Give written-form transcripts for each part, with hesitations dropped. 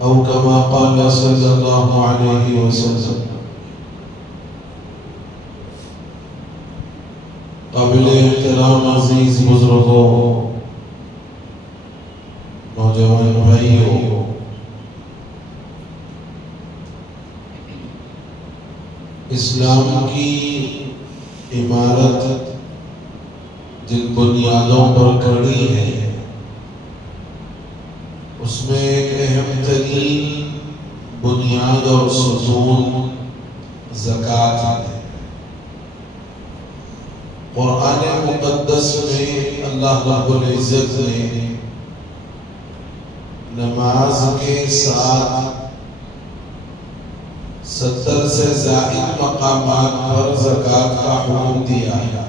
او كما قال صلی اللہ علیہ وسلم۔ قابل احترام عزیز بزرگوں، نوجوان بھائیوں، اسلام کی عمارت جن بنیادوں پر کھڑی ہے، اس میں ایک اہم ترین بنیاد اور ستون زکوٰۃ ہے۔ قرآن مقدس میں اللہ رب العزت نے نماز کے ساتھ 70 سے زائد مقامات پر زکوٰۃ کا حکم دیا ہے،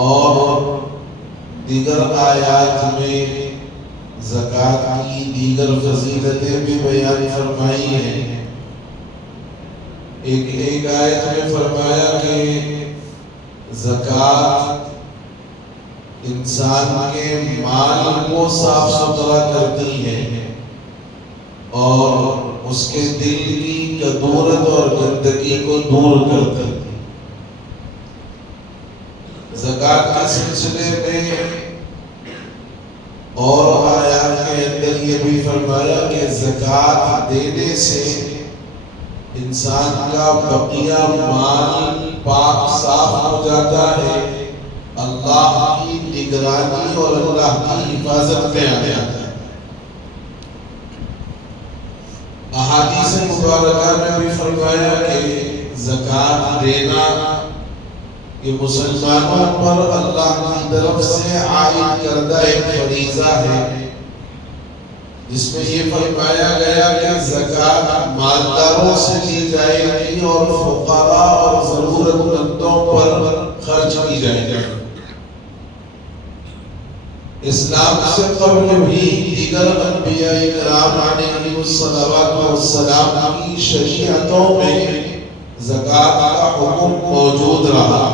اور دیگر آیات میں زکوٰۃ کی دیگر فضیلتیں بھی بیان فرمائی ہیں۔ ایک آیت میں فرمایا کہ زکوٰۃ انسان کے مال کو صاف ستھرا کرتی ہے اور اس کے دل کی کدورت اور گندگی کو دور کرتی ہے۔ زکوٰۃ کے سلسلے میں اور آیات کے اندر یہ بھی فرمایا کہ زکوٰۃ دینے سے انسان کا بقیہ مال پاک صاف ہو جاتا ہے، اللہ کی نگرانی اور اللہ کی حفاظت میں آ جاتا ہے۔ احادیث مبارکہ میں بھی فرمایا کہ زکوٰۃ دینا یہ مسلمانوں پر اللہ کی طرف سے عائد کردہ ایک فریضہ ہے، جس میں یہ فرمایا گیا کہ زکوٰۃ مالداروں سے لی جائے گی اور فقراء اور ضرورت مندوں پر خرچ کی جائے گی۔ اسلام سے قبل بھی دیگر انبیاء کرام علیہ السلام کی شریعتوں میں زکوٰۃ کا حکم موجود رہا۔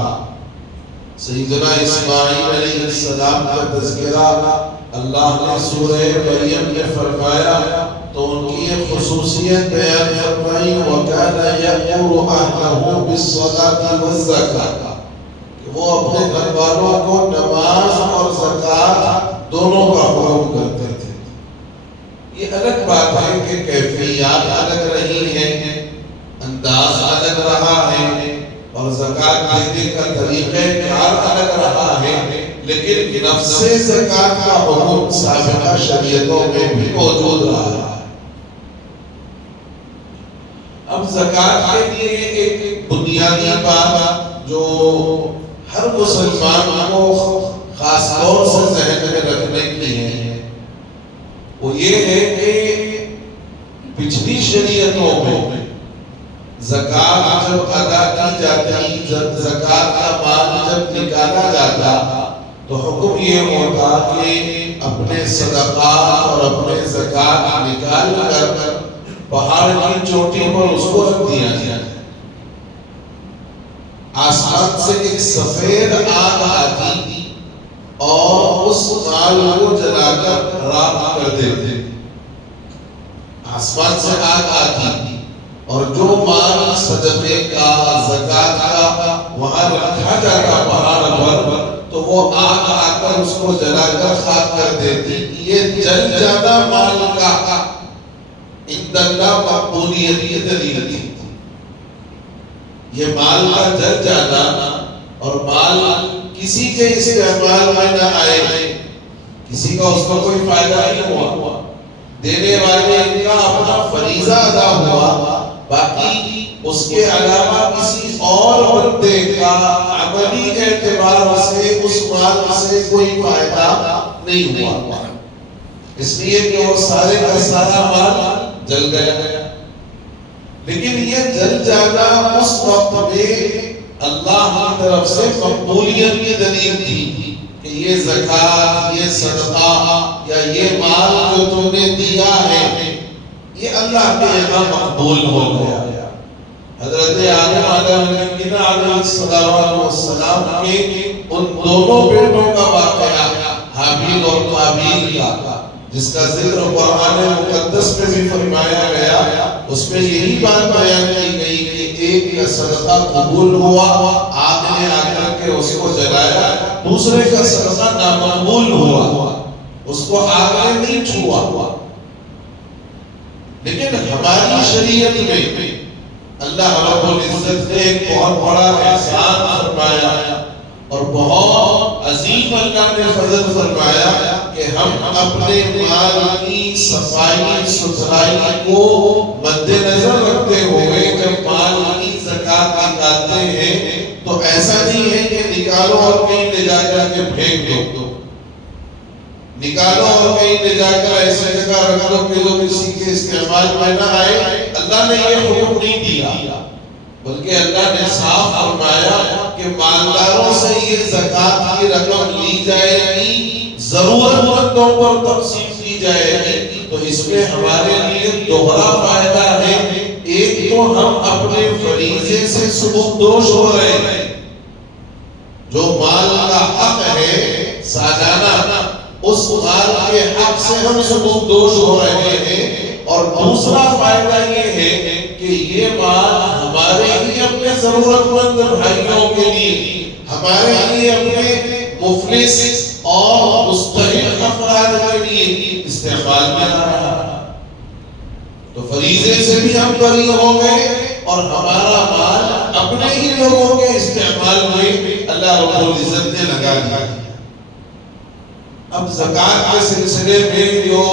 سیدنا اسماعیل علیہ السلام کا تذکرہ اللہ نے سورہ مریم میں فرمایا تو ان کی ایک خصوصیت بیان فرمائی، وَكَانَ يَأْمُرُ أَهْلَهُ بِالصَّلَاةِ وَالزَّكَاةِ، کہ وہ اپنے گھر والوں کو نماز اور زکوٰۃ دونوں کا حکم کرتے تھے۔ یہ الگ بات ہے کہ کیفیات الگ رہی ہیں، انداز الگ رہا ہے اور زکوٰۃ دینے کا طریقہ کار الگ رہا ہے، لیکن نفس زکوٰۃ کا حکم سابقہ شریعتوں میں بھی موجود رہا ہے۔ اب زکوٰۃ کے لیے ایک بنیادی بات جو ہر مسلمان کو خاص طور سے ذہن میں رکھنے کی ہے، وہ یہ ہے کہ پچھلی شریعتوں میں زکوٰۃ جب ادا کی جاتی، زکوٰۃ کا مال جب نکالا جاتا تو حکم یہ ہوتا کہ اپنے صدقات اور اپنے زکوٰۃ نکال کر پہاڑ کی چوٹی پر اس کو رکھ دیا جائے۔ آسمان سے ایک سفید آگ آتی اور اس مال کو جلا کر راکھ کر دیتے۔ آسمان سے آگ آتی اور جو مال صدقے کا، زکوٰۃ کا وہاں رکھا جاتا پہاڑ پر، تو وہ آگ آ کر اس کو جلا کر خاک کر دیتی۔ یہ جل جانا مال کا عند اللہ مقبولیت کی دلیل تھی۔ یہ مال کا جل جانا اور مال کسی کے استعمال میں نہ آئے، کسی کا اس کا کوئی فائدہ نہیں ہوا، دینے والے کا اپنا فریضہ ادا ہوا، باقی اس کے علاوہ کسی اور بندے کا عملی اعتبار سے اس مال سے کوئی فائدہ نہیں ہوا، اس لیے کہ وہ سارے کا سارا مال جل گیا۔ لیکن یہ جل جانا اس وقت میں اللہ کی طرف سے مقبولیت کی دلیل تھی کہ یہ زکوٰۃ، یہ صدقہ یا یہ مال جو تم نے دیا ہے یہ اللہ کے یہاں مقبول ہو گیا۔ حضرت آدم علیہ السلام کے ان دونوں بیٹوں کا واقعہ حابیل اور قابیل کا، جس کا ذکر قرآن مقدس میں بھی فرمایا گیا، اس میں یہی بات بیان کی گئی کہ ایک کا صدقہ قبول ہوا، آگ نے آ کر کے اس کو جلایا، دوسرے کا صدقہ نامقبول ہوا، اس کو آگ نے نہیں چھوا۔ لیکن ہماری شریعت میں اللہ رب العزت نے ایک بہت بڑا احسان فرمایا اور بہت عظیم اللہ نے فضل فرمایا کہ ہم اپنے مال کی صفائی ستھرائی کو مد نظر رکھتے ہوئے جب مال کی زکات نکالتے ہیں تو ایسا نہیں ہے کہ نکالو اور کہیں لے جا کر کے پھینک دو، نکالو اور کہیں لے جا کر ایسے جگہ رکھ دو کہ جو کسی کے استعمال میں نہ آئے۔ اللہ نے یہ حکم نہیں دیا، بلکہ اللہ نے صاف فرمایا کہ مالداروں سے یہ زکات کی رقم لی جائے گی، ضرورت مندوں پر تقسیم کی جائے گی۔ تو اس میں ہمارے لیے دوہرا فائدہ ہے، ایک تو ہم اپنے فریضے سے سبکدوش ہو رہے ہیں، جو مال کا حق ہے سالانہ، اس مال کے حق سے ہم سبکدوش ہو رہے ہیں، اور دوسرا فائدہ یہ ہے کہ یہ مال ہمارے ہی اپنے ضرورت مند بھائیوں کے لیے، ہمارے لیے اپنے مفلس اور مستحق افراد کے لیے استعمال میں آ رہا۔ تو فریضے سے بھی ہم بری ہو گئے اور ہمارا مال اپنے ہی لوگوں کے استعمال میں اللہ رب العزت نے لگا دیا۔ اب زکات کے سلسلے میں جو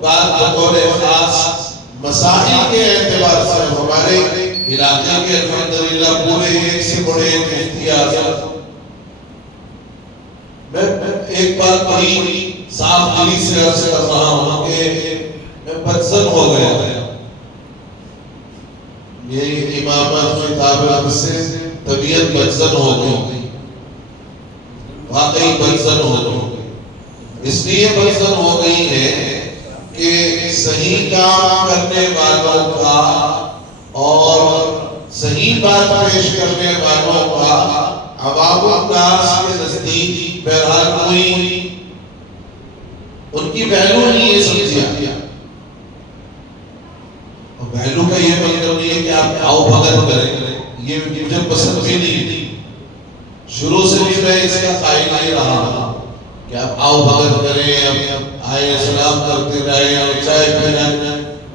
بات بطور خاص مسائل کے اعتبار سے ہمارے علاقے کے الحمدللہ پورے ایک سے بڑے مفتی اعظم، میں ایک بات بڑی صاف دلی سے عرض کر رہا ہوں کہ میں بدزن ہو گیا، میری امامت میں تعبیر سے طبیعت بدزن ہو گئی، واقعی بدزن ہو گئی۔ اس لیے بدزن ہو گئی ہے کہ صحیح کام کرنے والوں کا اور صحیح بات پیش کرنے والوں کا عوام الناس کے نزدیک بہرحال کوئی ان کی ویلیو نہیں ہے سمجھا۔ اور ویلیو کا یہ مطلب نہیں ہے کہ آپ آؤ بھگت کریں، یہ مجھے پسند بھی نہیں، شروع سے بھی میں اس کا قائل نہیں رہا کہ آپ آؤ بھگت کریں، آئے سلام کرتے رہے اور چائے پی۔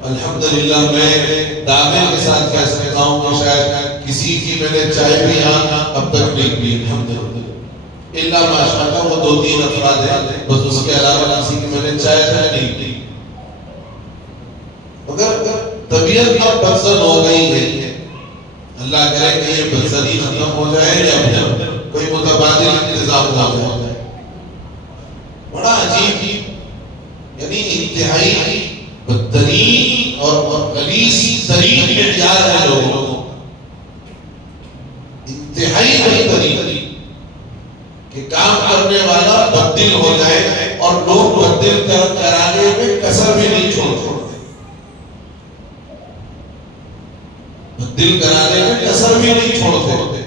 الحمدللہ میں دعوے کے ساتھ کہہ سکتا ہوں کہ شاید کسی کی میں نے چائے بھی اب تک نہیں پی، الحمدللہ، اللہ ماشاءاللہ وہ 2-3 افراد ہیں، بس اس کے علاوہ کسی کی میں نے چائے نہیں پی۔ مگر طبیعت اب بدزن ہو گئی ہے، اللہ کرے کہ یہ بدزنی ختم ہو جائے یا کوئی متبادل انتظام ہو جائے۔ بڑا عجیب، یعنی انتہائی بدترین اور غلیظ ترین معیار ہے لوگوں، انتہائی بدترین کہ کام کرنے والا بددل ہو جائے اور لوگ بددل کرانے میں کسر بھی نہیں چھوڑتے، بددل کرانے میں کسر بھی نہیں چھوڑتے۔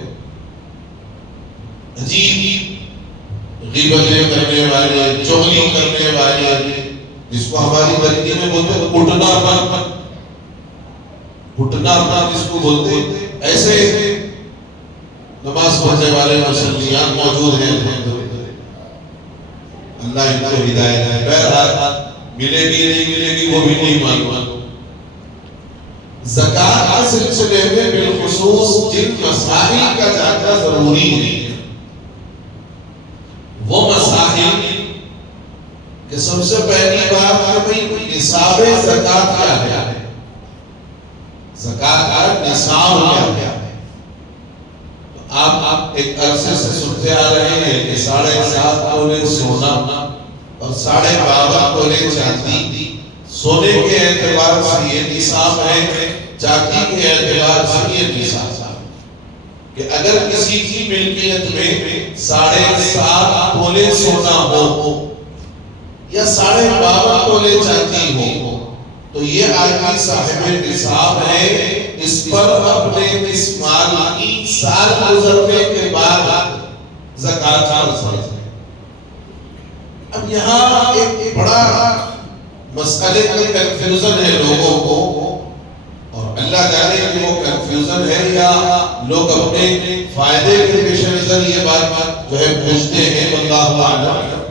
عجیب غیبتیں کرنے والے، چغلی کرنے والے، جس کو ہماری ترقی میں بولتے ہیں گھٹنا پن، گھٹنا پن جس کو بولتے ہیں، ایسے نماز پڑھنے والے مسلمان موجود ہیں۔ اللہ ان کو ہدایت ہے، بہرحال ملے گی نہیں ملے گی وہ بھی نہیں معلوم۔ زکات کے سلسلے میں بالخصوص جن مسائل کا جاننا ضروری ہے، وہ مسائل کہ سب سے پہلی بات کہ بھئی نصاب زکات کیا ہے، زکات کا نصاب کیا ہے۔ آپ ایک عرصے سے سنتے آ رہے ہیں کہ 7.5 تولے سونا اور 12.5 تولے چاندی، سونے کے اعتبار سے یہ نصاب ہے، چاندی کے اعتبار سے یہ نصاب ہے کہ اگر کسی کی ملکیت میں 7.5 تولے سونا ہو یا 12.5 تولے چاندی ہو تو یہ آدمی صاحب نصاب ہے، اس پر اپنے اس مال کی سال گزرنے کے بعد زکات فرض ہے۔ اب یہاں ایک بڑا مسئلے کا کنفیوژن ہے لوگوں کو، اور اللہ جانے کہ وہ کنفیوژن ہے یا لوگ اپنے فائدے کے پیش نظر یہ بات جو ہے پوچھتے ہیں، واللہ اعلم۔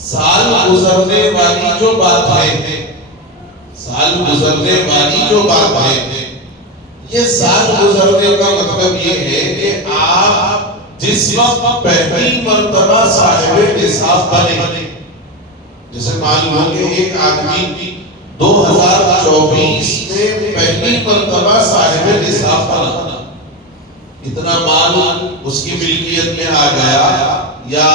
سال گزرنے والی جو بات ہے، سال گزرنے والی جو بات ہے، یہ سال گزرنے کا مطلب یہ ہے کہ آپ جس وقت پہلی مرتبہ صاحب نصاب بنے، جیسے معلوم ہو کہ ایک آدمی 2024 میں پہلی مرتبہ صاحب نصاب بنا، اتنا مال اس کی ملکیت میں آ گیا، یا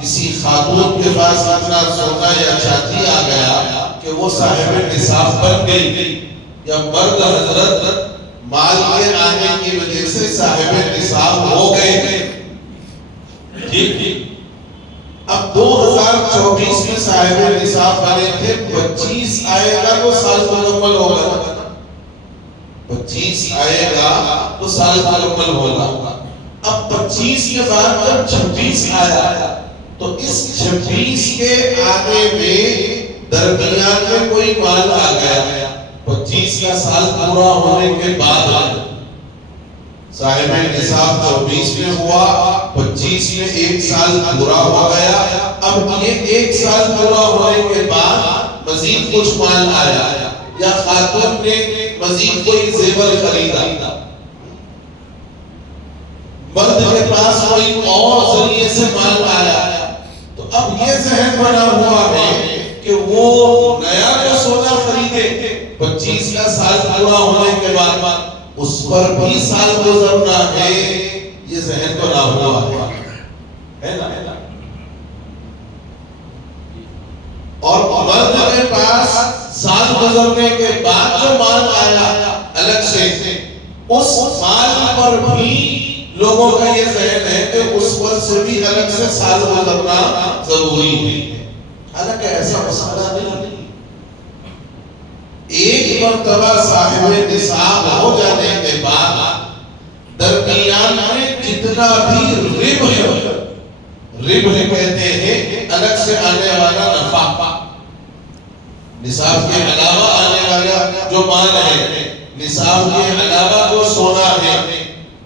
کسی خاتون کے پاس اتنا سونا یا چاندی آ گیا کہ وہ صاحب نصاب بن گئی، یا مرد حضرت مال کے آنے کی وجہ سے صاحب نصاب ہو گئے، ٹھیک۔ اب 2024 میں صاحب نصاب بنے تھے، 25 آئے گا تو سال مکمل ہوگا، 25 آئے گا تو سال مکمل ہوگا۔ اب 25 کے بعد جب 26 آیا تو اس 26 کے آنے میں درمیان میں کوئی مال آ گیا، 25 کا سال پورا ہونے کے بعد صاحب نصاب 24 میں ہوا، 25 میں ایک سال پورا ہو گیا، اب یہ ایک سال پورا ہونے کے بعد مزید کچھ مال آیا، یا خاتون نے مزید کوئی زیور خریدا، مرد کے پاس کوئی اور ذریعے سے مال آیا، تو اب یہ ذہن بنا ہوا ہے کہ وہ نیا جو سونا خریدے 25 کا سال پورا ہونے کے بعد اس پر بھی سال گزرنا ہے، یہ ذہن بنا ہوا ہے نا۔ اور مرد کے پاس سال گزرنے کے بعد جو مال آیا الگ سے، اس مال پر بھی لوگوں کا یہ ذہن ہے کہ اس پر سے بھی الگ سے سال گزرنا ضروری ہے، حالانکہ ایسا مسئلہ نہیں۔ ایک مرتبہ صاحب نصاب ہو جانے کے بعد درمیان میں جتنا بھی ربح کہتے ہیں الگ سے آنے والا نفع، نصاب کے علاوہ آنے والا جو مال ہے، نصاب کے علاوہ جو سونا ہے،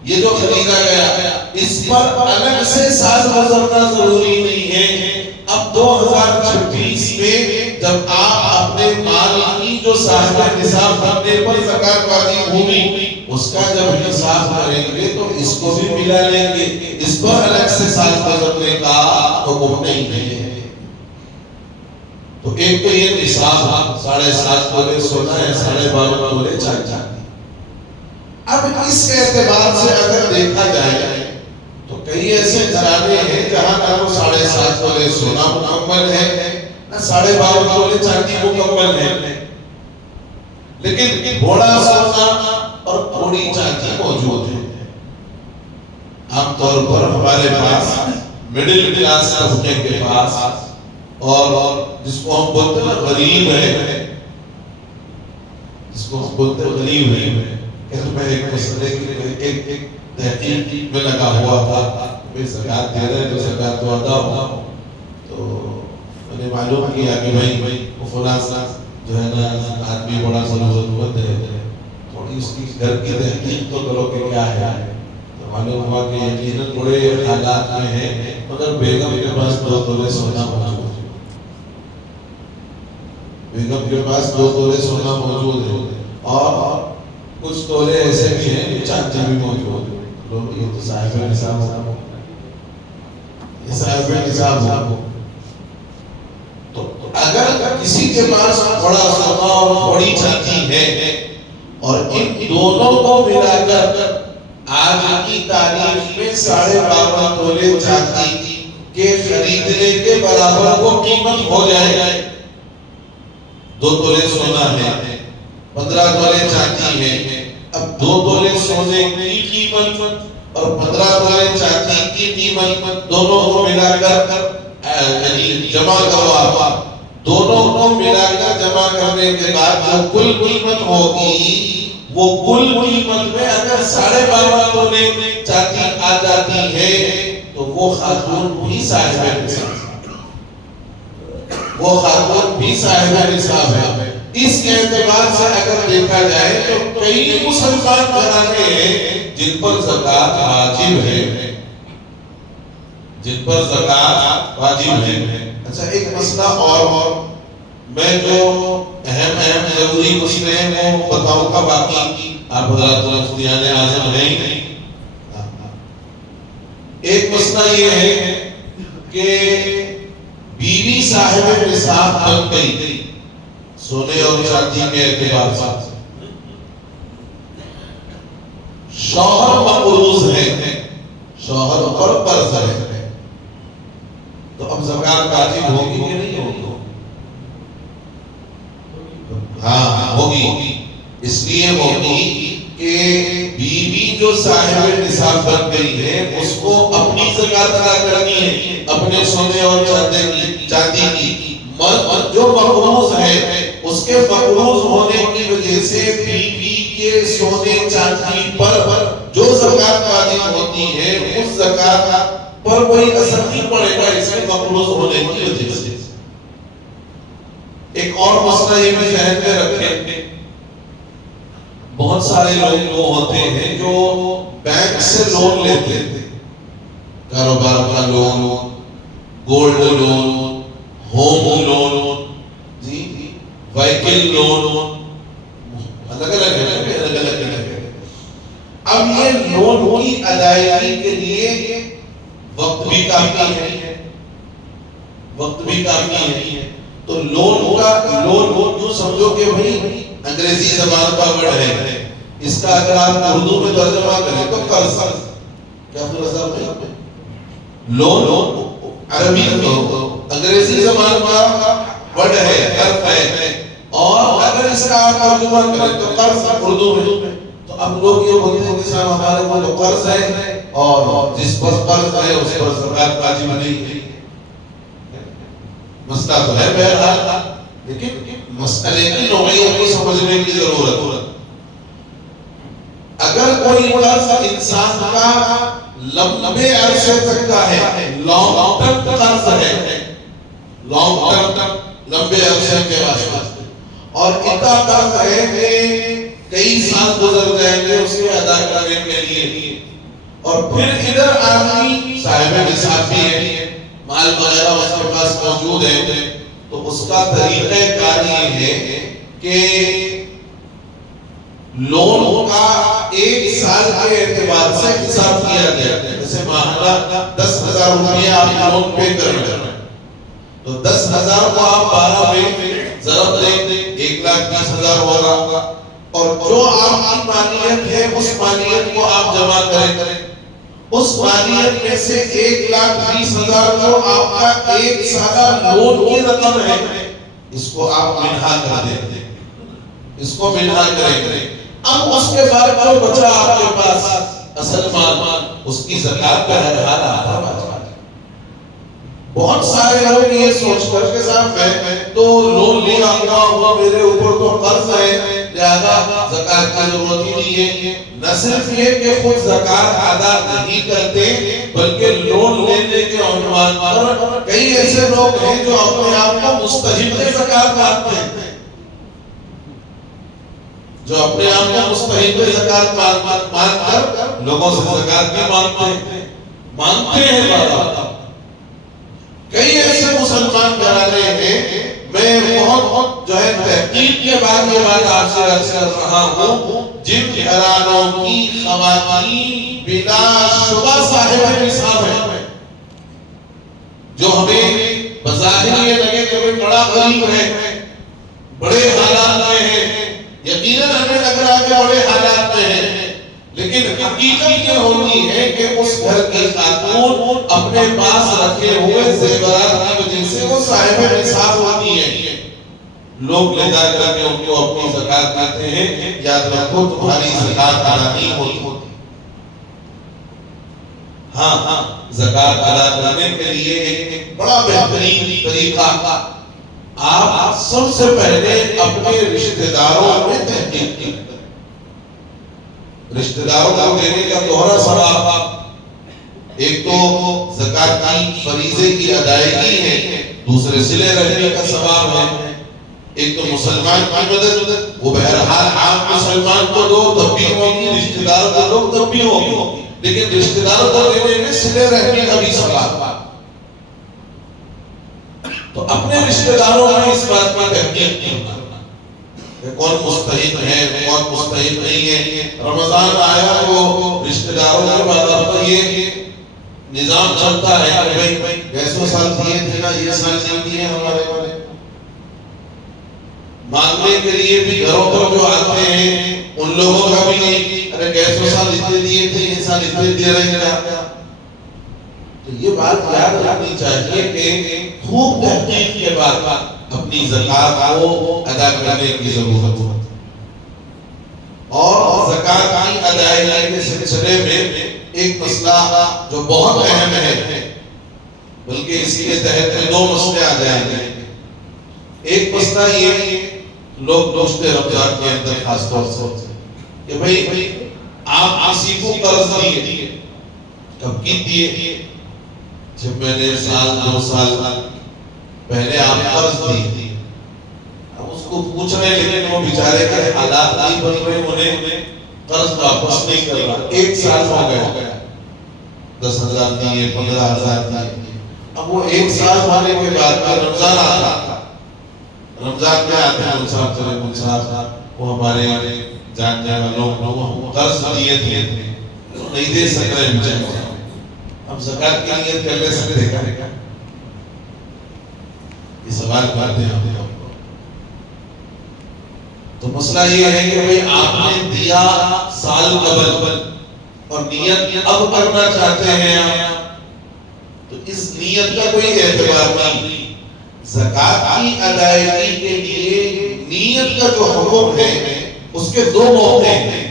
یہ جو خریدا گیا، اس پر الگ سے سال گزرنا ضروری نہیں ہے۔ اب 2026 میں جب آپ اپنے مال کی جو صاحب نصاب بننے پر زکات واجب ہوگی، اس کا جب حساب کریں گے تو اس کو بھی ملا لیں گے، اس پر الگ سے سال گزرنے کا حکم نہیں ہے۔ تو ایک تو یہ نصاب 7.5 تولے سونا ہے، 12.5 تولے چاندی۔ اب اس اعتبار سے اگر دیکھا جائے تو کئی ایسے گھرانے ہیں جہاں نہ وہ 7.5 تولے سونا مکمل ہے، نہ 12.5 تولے چاندی مکمل ہے، لیکن تھوڑا سونا اور تھوڑی چاندی موجود ہے۔ عام طور پر ہمارے پاس مڈل کلاس طبقے کے پاس، اور جس کو ہم بولتے ہیں غریب ہے، جس کو ہم بولتے ہیں غریب ہے، کہ میں ایک مسئلے کی ایک تحقیق میں لگا ہوا تھا، میں زکات دے رہے تو زکات تو ادا ہوا، تو میں نے معلوم کیا کہ بھائی وہ فلاں جو ہے نا آدمی بڑا ضرورت مند ہے، تھوڑی اس کی گھر کی تحقیق تو کرو کہ کیا ہے۔ تو معلوم ہوا کہ یقیناً بڑے حالات میں ہے، مگر بیگم کے پاس 2 تولے سونا موجود ہے، بیگم کے پاس 2 تولے سونا موجود ہے، اور کچھ تولے ایسے بھی ہیں جو چاندی بھی موجود ہے۔ لوگ یہ تو صاحب نصاب ہو، یہ صاحب نصاب ہو۔ تو اگر کسی کے پاس بڑا سونا اور تھوڑی چاندی ہے، اور ان دونوں کو ملا کر آج کی تاریخ میں 12.5 تولے چاندی کے خریدنے کے برابر وہ قیمت ہو جائے، 2 تولے سونا ہے، 15 تولے چاندی ہے، اب 2 تولے سونے کی قیمت اور 15 تولے چاندی کی قیمت دونوں کو ملا کر یعنی جمع کروا، دونوں کو ملا کر جمع کرنے کے بعد جو کل قیمت ہوگی، وہ کل قیمت میں اگر 12.5 تولے چاندی آ جاتی ہے تو وہ خاتون بھی صاحب نصاب، وہ خاتون بھی صاحب نصاب ہے۔ اس اعتبار سے اگر دیکھا جائے تو کئی مسلمان گھرانے ہیں جن پر زکوٰۃ واجب ہے، جن پر زکوٰۃ واجب ہے۔ اچھا ایک مسئلہ اور میں جو اہم ضروری مسئلے ہیں وہ بتاؤں گا، باقی آپ حضرات مفتیان اعظم ہیں ہی نہیں۔ ایک مسئلہ یہ ہے کہ بیوی صاحب نصاب بن گئی سونے اور چاندی کے اعتبار سے، شوہر مقروض ہے، شوہر پر قرض ہے، تو اب زکوٰۃ واجب ہوگی کہ نہیں ہوگی؟ ہاں ہوگی، اس لیے ہوگی کہ بیوی جو صاحب نصاب بن گئی ہے اس کو اپنی زکوٰۃ ادا کرنی ہے، اپنے سونے اور چاندی کی۔ مرد جو مقروض ہے اس کے مقروض ہونے کی وجہ سے بیوی کے سونے چاندی پر جو زکوٰۃ واجب ہوتی ہے اس زکوٰۃ پر کوئی اثر نہیں پڑے گا اس کے مقروض ہونے کی وجہ سے۔ ایک اور مسئلہ یہ بھی ذہن میں رکھیں، بہت سارے لوگ وہ ہوتے ہیں جو بینک سے لون لیتے ہیں، کاروبار کا loan, gold loan, home loan, جی وہیکل لون، الگ الگ ہے۔ اب یہ لون کی ادائیگی کے لیے وقت بھی کافی ہے، وقت بھی کافی ہے، تو لون جو سمجھو کہ بھئی انگریزی زبان کا ورڈ ہے، اس کا اگر آپ اردو میں ترجمہ کریں تو قرض، کیا لون عربی انگریزی زبان کا ورڈ ہے، حرف ہے، اور اگر اس کا آپ ترجمہ کریں تو قرض اردو میں، تو اب لوگ یہ بولتے ہیں کہ صاحب ہمارے کو جو قرض ہے اور جس پر قرض ہے اس پر زکوٰۃ واجب نہیں۔ مسئلہ تو ہے بہرحال، لیکن مسئلے کی نوعیت کو سمجھنے کی ضرورت۔ اگر کوئی قرض انسان کا لمبے عرصے تک کا ہے، لانگ ٹرم قرض ہے، لانگ ٹرم لمبے عرصے کے واسطے، اور اتنا قرض ہے کہ کئی سال گزر جائیں گے اس کے ادا کرنے کے لیے، اور پھر ادھر آدمی صاحب نصاب بھی ہے، مال وغیرہ اس کے پاس موجود ہے، تو اس کا طریقہ کار یہ ہے کہ لون کا ایک سال کے اعتبار سے حساب کیا جائے، جیسے ماہانہ 10,000 روپیہ آپ لون پے کر رہے ہیں، تو 10,000 کو آپ 12 پہ ضرب دیں، 1,20,000 ہوگا، اور جو آپ کی مالیت ہے اس مالیت کو آپ جمع کریں، اس مالیت میں سے 1,20,000 جو آپ کا ایک سالہ لون کی رقم ہے اس کو آپ منہا کر دیں، اس کو منہا کریں۔ اب اس کے بعد جو بچا آپ کے پاس اصل مال، اس کی زکوٰۃ بہرحال آپ کا بچا۔ بہت سارے لوگ یہ سوچ کر کے صاحب میں تو لون لیا ہوا میرے اوپر تو قرض ہے لہذا زکوٰۃ کی ضرورت ہی نہیں ہے، نہ صرف یہ کہ خود زکوٰۃ ادا نہیں کرتے بلکہ لون لینے کے عنوان پر کئی ایسے لوگ ہیں جو اپنے آپ کو مستحق زکوٰۃ مانتے ہیں، جو اپنے آپ کو مستحق زکوٰۃ مان کر لوگوں سے زکوٰۃ بھی مانگتے ہیں۔ کئی ایسے مسلمان گھرانے ہیں، میں بہت جو ہے تحقیق کے بعد یہ بات آپ سے عرض کر رہا ہوں، جن گھرانوں کی خواتین بلا شبہ صاحب نصاب ہے، جو ہمیں بظاہر یہ لگے کہ وہ بڑا غریب ہے، بڑے حالات میں ہے، یقیناً ہمیں لگ رہا ہے کہ بڑے حالات میں ہے، لیکن حقیقت یہ ہوتی ہے کہ اس گھر کی خاتون اپنے پاس رکھے ہوئے زیورات کی وجہ سے وہ صاحب نصاب ہوتی ہے، لوگ لے جا کر کے ان کو اپنی زکوٰۃ دیتے ہیں، یاد رکھو تمہاری زکوٰۃ ادا نہیں ہوتی۔ ہاں زکوٰۃ ادا کرنے کے لیے ایک بڑا بہترین طریقہ، آپ سب سے پہلے اپنے رشتہ داروں میں تحقیق کریں، رشتہ داروں کو دینے کا دوہرا ثواب، ایک تو زکات کی فریضے کی ادائیگی ہے، دوسرے صلہ رحمی کا ثواب ہے۔ ایک تو مسلمان کی مدد، وہ بہرحال عام مسلمان کو دو تب بھی ہوگی، رشتہ دار کو دو تب بھی ہوگی، لیکن رشتہ داروں کو دینے میں صلہ رحمی کا بھی ثواب۔ تو اپنے رشتہ داروں میں اس بات کی تحقیق کرنا کہ کون مستحق ہے کون مستحق نہیں ہے۔ رمضان آیا وہ رشتہ داروں کے بعد یہ نظام چلتا ہے کہ بھائی گیسوں سال دیے تھے نا، یہ سال نہیں دیے ہمارے والے، مانگنے کے لیے بھی گھروں پر جو آتے ہیں ان لوگوں کا بھی نہیں، ارے گیسوں سال اتنے دیے تھے یہ سال اتنے دے رہے ہیں۔ تو یہ بات یاد رکھنی چاہیے کہ خوب تحقیق کے بعد اپنی زکات کو ادا کرنے کی ضرورت ہے۔ اور زکات کی ادائیگی کے سلسلے میں ایک مسئلہ جو بہت اہم ہے، بلکہ اسی کے تحت دو مسئلے آ جائیں گے۔ ایک مسئلہ یہ لوگ دوست رمضان کے اندر خاص طور سے کہ بھائی آپ کسی کو قرض دیے، کب کی دیے؟ جب میں نے سال دو سال پہلے آپ قرض دیے، اب اس کو پوچھ رہے لیکن وہ بیچارے کے حالات نہیں بن رہے، انہیں قرض واپس نہیں کر رہا، ایک سال ہو گیا، 10,000 دیے 15,000 دیے، اب وہ ایک سال ہونے کے بعد رمضان آتا، رمضان میں آتے ہیں گل صاحب وہ ہمارے جاننے والوں قرض دیے تھے نہیں دے سک رہے بیچارے، اب زکات کی نیت کر لے سکتے ہیں؟ یہ سوال کرتے ہیں ہم لوگ۔ تو مسئلہ یہ ہے کہ بھئی آپ نے دیا سال قبل اور نیت اب کرنا چاہتے ہیں آپ، تو اس نیت کا کوئی اعتبار نہیں۔ زکات کی ادائیگی کے لیے نیت کا جو حکم ہے اس کے دو موقع ہیں۔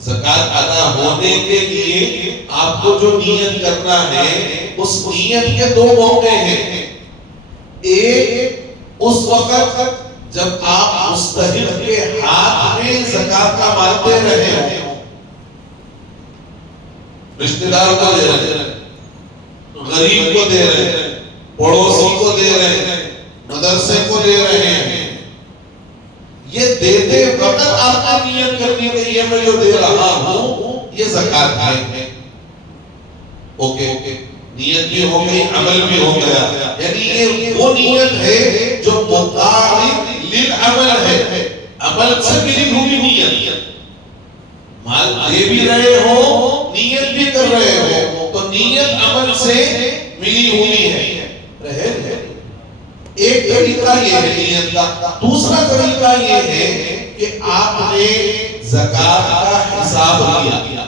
زکات ادا ہونے کے لیے آپ کو جو نیت کرنا ہے اس نیت کے دو موقع ہیں۔ ایک اس وقت جب آپ مستحق کے ہاتھ میں زکات کا مال دے رہے ہوں، رشتہ دار کو دے رہے ہیں، غریب کو دے رہے ہیں، پڑوسی کو دے رہے ہیں، مدرسے کو دے رہے ہیں، یہ دیتے وقت آپ کا نیت کرنی ہے یہ میں جو دے رہا ہوں یہ زکات ہے۔ اوکے نیت بھی ہو گئی، عمل بھی ہو گیا، یعنی یہ وہ نیت ہے جو مطابق للعمل ہے، عمل سے ملی ہوئی نیت، مال دے بھی رہے ہو نیت بھی کر رہے ہو تو نیت عمل سے ملی ہوئی ہے۔ ایک طریقہ یہ ہے نیت کا۔ دوسرا طریقہ یہ ہے کہ آپ نے زکات کا حساب لیا،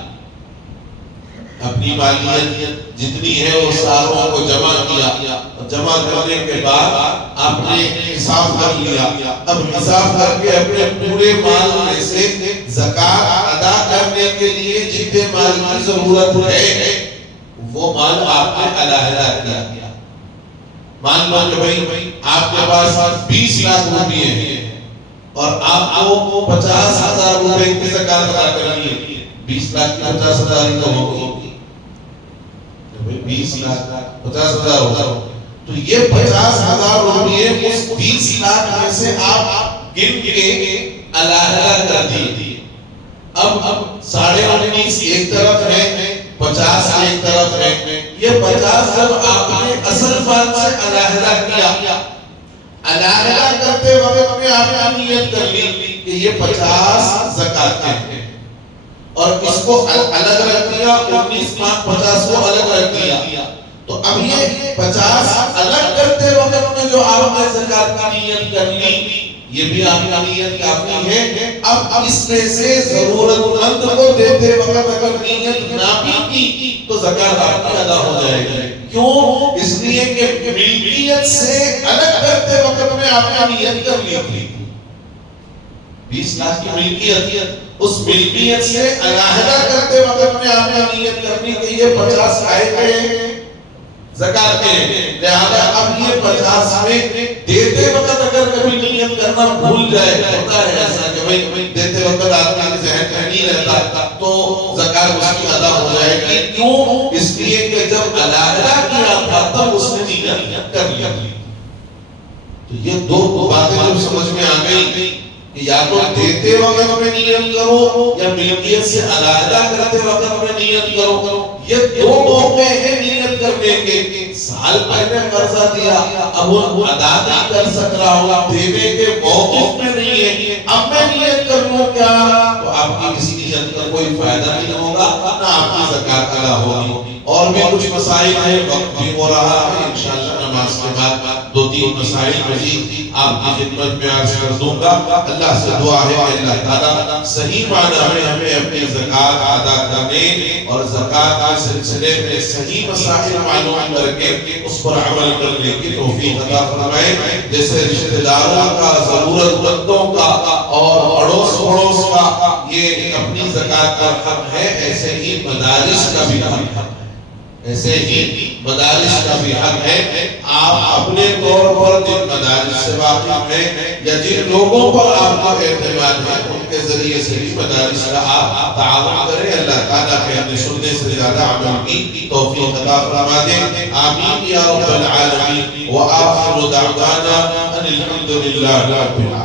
اپنی مالیت جتنی ہے وہ ساروں کو جمع کیا، جمع کرنے کے بعد آپ نے حساب کر لیا، اب حساب کر کے اپنے پورے مال میں سے زکات ادا کرنے کے لیے جتنے مال کی ضرورت ہے وہ مال آپ نے علیحدہ کیا۔ مان لو کہ بھائی آپ کے پاس 20 لاکھ روپے ہیں اور آپ کو 50,000 روپے کی زکات ادا کرنی ہے، 20 لاکھ کی 50,000 تو ہوگی، 20 لاکھ 50,000 ہوگا، تو یہ 50,000 روپے اس 20 لاکھ میں سے آپ گن کے علیحدہ کر دیے۔ اب 19.5 ایک طرف ہے، 50 ایک طرف ہے، یہ 50 جب آپ نے اصل مال سے علیحدہ کیا، علیحدہ کرتے وقت میں آپ نے نیت کر لی کہ یہ 50 زکات کے ہیں اور اس کو الگ رکھ دیا، 19.50 کو الگ رکھ دیا، تو اب یہ 50 الگ کرتے وقت میں جو آپ نے زکات کی نیت کر لی یہ بھی آپ کی نیت کافی ہے۔ اب اس میں سے ضرورت مند کو دیتے وقت اگر نیت نہ بھی کی تو زکات آپ کی ادا ہو جائے گی۔ کیوں؟ اس لیے کہ ملکیت سے الگ کرتے وقت میں آپ نے نیت کر لی تھی، 20 لاکھ کی ملکیت، اس ملکیت سے علیحدہ کرتے وقت میں آپ نے نیت کرنی کہ یہ 50 آئے گئے زکات کے، لہذا اب یہ 50 میں دیتے وقت اگر کبھی نیت کرنا بھول جائے، ہوتا ہے ایسا کہ بھئی دیتے وقت آدمی کے ذہن میں نہیں رہتا تو زکات اس کی ادا ہو جائے گی۔ کیوں؟ اس جب علیحدہ کیا تھا تب اس نے نیت کر لیا. تو یہ دو باتیں جب سمجھ میں آ گئی کہ یا تو دیتے وقت میں نیت کرو یا ملکیت سے علیحدہ کرتے وقت میں نیت کرو. یہ دو موقع ہیں نیت کرنے کے. سال پہلے قرضہ دیا, اب وہ ادا نہیں کر سک رہا ہوں, دینے کے موقف میں نہیں ہے, اب میں نیت کروں کیا, تو آپ کی کسی نیت کا کوئی فائدہ نہیں ہوگا, نہ آپ کی زکات ادا ہوگی. اور بھی کچھ مسائل ہیں, وقت بھی ہو رہا ہے, انشاءاللہ نماز کے بعد 2-3 مسائل مزید آپ کی خدمت میں عرض کر دوں گا. اللہ سے دعا ہے کہ اللہ تعالیٰ صحیح معنی میں ہمیں اپنی زکات ادا کرنے اور زکات کے سلسلے میں صحیح مسائل معلوم کر کے اس پر عمل کرنے کی توفیق عطا فرمائے. جیسے رشتہ داروں کا, ضرورت مندوں کا اور اڑوس پڑوس کا یہ اپنی زکات کا حق ہے, ایسے ہی مدارس کا بھی حق ہے, ایسے ہی مدارس کا بھی حق ہے. آپ اپنے طور پر جن مدارس سے واقف ہیں یا جن لوگوں پر آپ کا اعتماد ہے ان کے ذریعے سے بھی مدارس کا آپ تعاون کریں. اللہ تعالیٰ کے اپنے سننے سے زیادہ عمل کی توفیق عطا فرما دیں. آمین یا رب العالمین. وآخر دعوانا ان الحمد للہ رب العالمین.